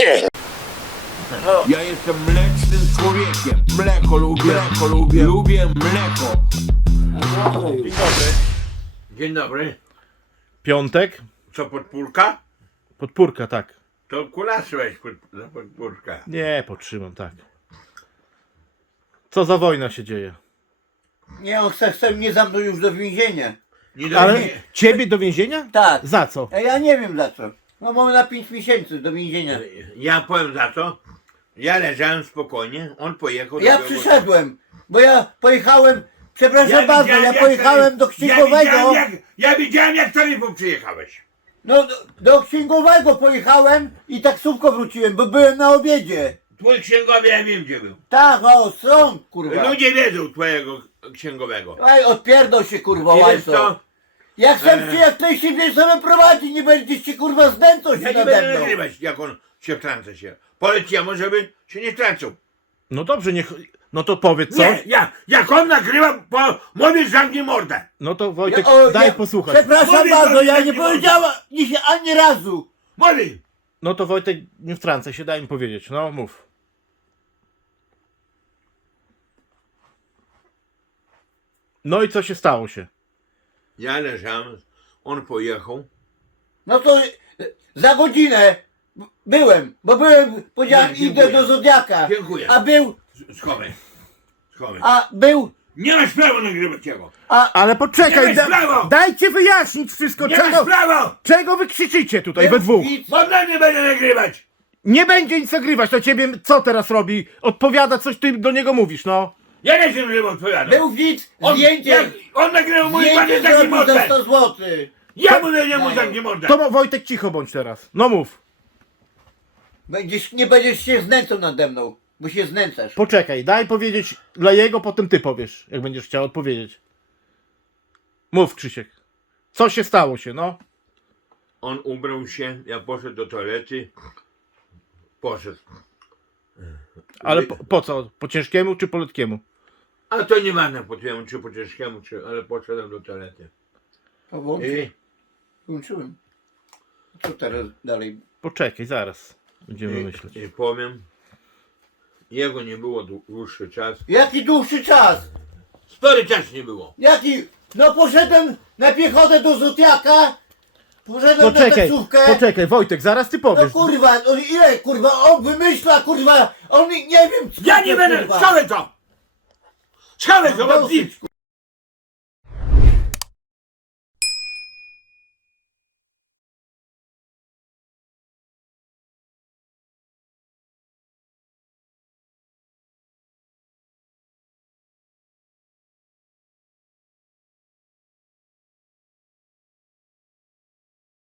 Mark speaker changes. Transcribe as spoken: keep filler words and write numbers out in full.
Speaker 1: No.
Speaker 2: Ja jestem mlecznym człowiekiem. Mleko lubię, mleko lubię, lubię mleko.
Speaker 1: Dzień dobry. Dzień dobry.
Speaker 3: Piątek?
Speaker 1: Co, podpórka?
Speaker 3: Podpórka, tak.
Speaker 1: To kulasy weź pod, za podpórkę.
Speaker 3: Nie, potrzymam, tak. Co za wojna się dzieje?
Speaker 4: Nie, on chce, chce mnie zamknąć już do więzienia.
Speaker 1: Nie do
Speaker 3: Ale
Speaker 1: mnie.
Speaker 3: ciebie do więzienia?
Speaker 4: Tak.
Speaker 3: Za co?
Speaker 4: A ja nie wiem za co. No mamy na pięć miesięcy do więzienia.
Speaker 1: Ja powiem za to. Ja leżałem spokojnie, on pojechał do
Speaker 4: Ja
Speaker 1: Białego-
Speaker 4: przyszedłem, bo ja pojechałem, przepraszam
Speaker 1: Ja
Speaker 4: bardzo,
Speaker 1: widziałem,
Speaker 4: ja
Speaker 1: jak
Speaker 4: pojechałem
Speaker 1: ty-
Speaker 4: do
Speaker 1: Ja
Speaker 4: księgowego.
Speaker 1: widziałem jak, ja widziałem jak taryfą przyjechałeś.
Speaker 4: No do, do księgowego pojechałem i taksówką wróciłem, bo byłem na obiedzie.
Speaker 1: Twój księgowy ja wiem gdzie był.
Speaker 4: Tak, o, są, kurwa.
Speaker 1: Ludzie wiedzą twojego księgowego.
Speaker 4: Ej, odpierdol się, kurwa,
Speaker 1: I wiesz
Speaker 4: łajco.
Speaker 1: co?
Speaker 4: Jak chcę
Speaker 1: Eee.
Speaker 4: się jak najszybciej sobie prowadzi, nie będziesz się, kurwa, zdęcą
Speaker 1: Ja
Speaker 4: się
Speaker 1: nie
Speaker 4: nade
Speaker 1: będę
Speaker 4: mną.
Speaker 1: nagrywać jak on się wtrąca się. Poleć jemu, żeby się nie wtrącał.
Speaker 3: No dobrze, niech... No to powiedz coś.
Speaker 1: Nie, ja, jak on nagrywa, po, mówisz zamknij mordę.
Speaker 3: No to Wojtek,
Speaker 4: Ja- o,
Speaker 3: daj
Speaker 4: ja-
Speaker 3: posłuchać.
Speaker 4: Przepraszam
Speaker 1: Mówię,
Speaker 4: bardzo,
Speaker 1: że
Speaker 4: ja
Speaker 1: nie
Speaker 4: nie
Speaker 1: wolno.
Speaker 4: powiedziałem dzisiaj ani razu.
Speaker 1: Mówi.
Speaker 3: No to Wojtek, nie wtrącaj się, daj mi powiedzieć. No mów. No i co się stało się?
Speaker 1: Ja leżałem, on pojechał.
Speaker 4: No to e, za godzinę b- byłem, bo byłem, powiedziałem,
Speaker 1: Nie,
Speaker 4: idę
Speaker 1: dziękuję.
Speaker 4: do Zodiaka.
Speaker 1: Dziękuję.
Speaker 4: A był,
Speaker 1: Schowaj. Schowaj.
Speaker 4: a był,
Speaker 1: Nie masz prawa nagrywać jego.
Speaker 4: a
Speaker 3: Ale poczekaj,
Speaker 1: Nie masz prawa!
Speaker 3: dajcie wyjaśnić wszystko,
Speaker 1: Nie masz
Speaker 3: czego,
Speaker 1: prawa!
Speaker 3: czego wy krzyczycie tutaj
Speaker 4: był
Speaker 3: we dwóch.
Speaker 4: widz.
Speaker 1: Bo dla nie będę nagrywać.
Speaker 3: Nie będzie nic nagrywać, to ciebie co teraz robi? Odpowiada coś, ty do niego mówisz, no.
Speaker 1: Ja nie wiem, żeby odpowiadał.
Speaker 4: Był widz,
Speaker 1: On,
Speaker 4: zdjęcie,
Speaker 1: jak, on nagrywał mój pan
Speaker 4: zdjęcie
Speaker 1: jest taki
Speaker 4: zrobił za
Speaker 1: mordę.
Speaker 4: sto złotych.
Speaker 1: Ja mówię, nie mu zamknij mordę.
Speaker 3: To mo- Wojtek, cicho bądź teraz. No mów.
Speaker 4: Będziesz, nie będziesz się znęcał nade mną, bo się znęcasz.
Speaker 3: Poczekaj, daj powiedzieć dla jego, potem ty powiesz, jak będziesz chciał odpowiedzieć. Mów, Krzysiek. Co się stało się, no?
Speaker 1: On ubrał się, ja poszedł do toalety. Poszedł.
Speaker 3: Ale po, po co? Po ciężkiemu czy po letkiemu?
Speaker 1: A to nie ważne po temu, czy po ciężkiemu, czy, ale poszedłem do toalety.
Speaker 4: To włączy,
Speaker 1: I,
Speaker 4: włączyłem. Co teraz dalej?
Speaker 3: Poczekaj, zaraz. Będziemy
Speaker 1: i,
Speaker 3: myśleć.
Speaker 1: i powiem, jego nie było dłu- dłuższy czas.
Speaker 4: Jaki dłuższy czas?
Speaker 1: Spory czas nie było.
Speaker 4: Jaki? No poszedłem na piechotę do Zodiaka, poszedłem na
Speaker 3: Poczekaj,
Speaker 4: taksówkę.
Speaker 3: poczekaj, Wojtek, zaraz ty
Speaker 4: No
Speaker 3: powiesz.
Speaker 4: kurwa, no ile kurwa, on wymyśla kurwa, on nie wiem co
Speaker 1: Ja nie będę,
Speaker 4: kurwa.
Speaker 1: schowaj to! Schowaj to, bo
Speaker 4: Dosyć,
Speaker 1: ty,